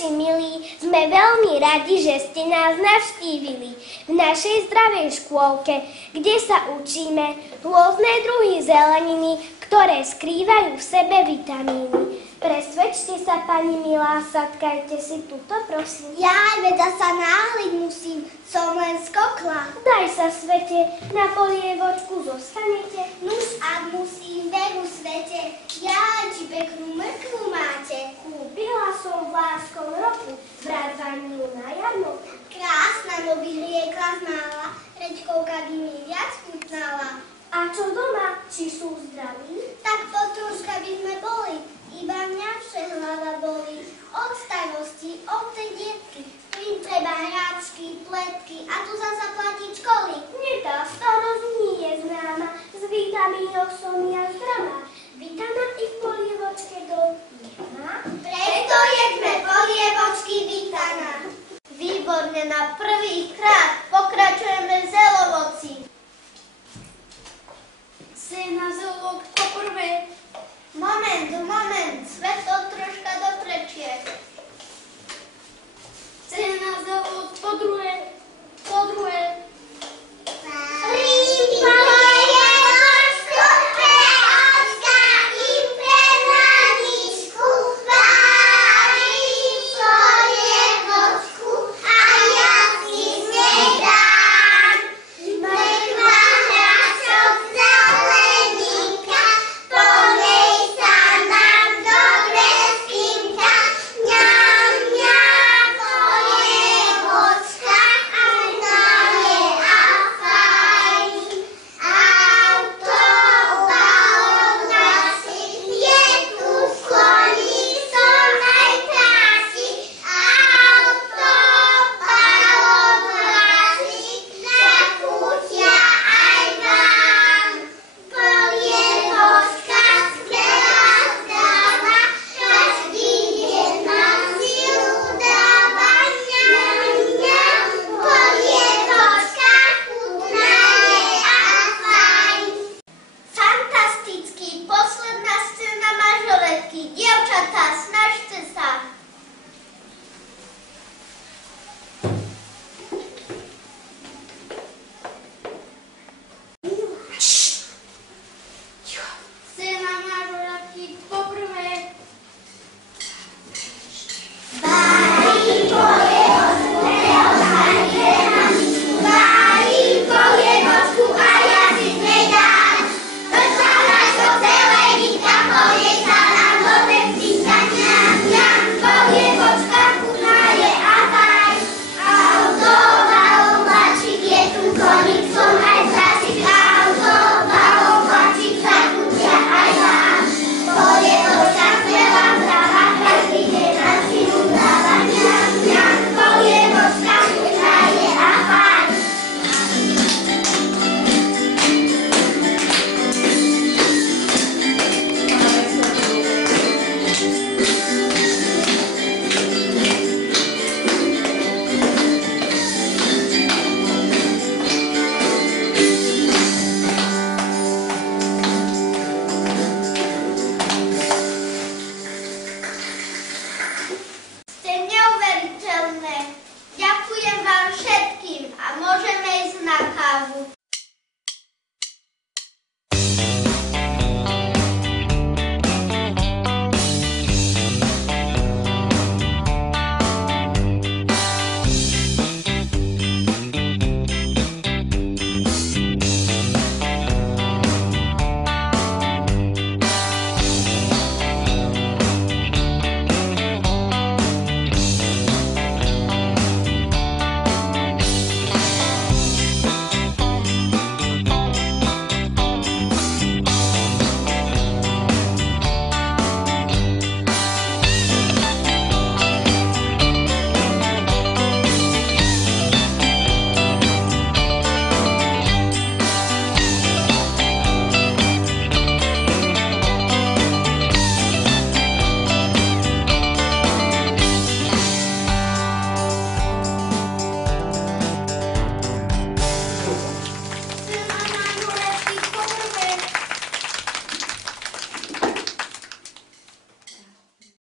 naši milí, sme veľmi radi, že ste nás navštívili v našej zdravej škôlke, kde sa učíme rôzne druhy zeleniny, ktoré skrývajú v sebe vitamíny. Presvedčte sa, pani milá, sadkajte si tuto, prosím. Ja veda sa náhliť musím, som len skokla. Daj sa, svete, na polievočku zostanete. Nuž, ak musím, veru svete, ja či peknú mrkvu máte. Kúpila som v Láskom roku, brat za ňu na jarmoku. Krásna, no by riekla znála, rečkovka by mi viac chutnala. A čo doma, či sú zdraví? Tak potruška by sme boli, iba mňa hlava boli. Od starosti, od tej dietky, tu im treba hráčky, pletky a tu zasa platiť školy. Mne tá starosť nie je známa, z vitamínov som ja zdravá. Vítaná i v polievočke do vítaná. Preto jedzme polievočky vítaná. Výborne na prvý krát.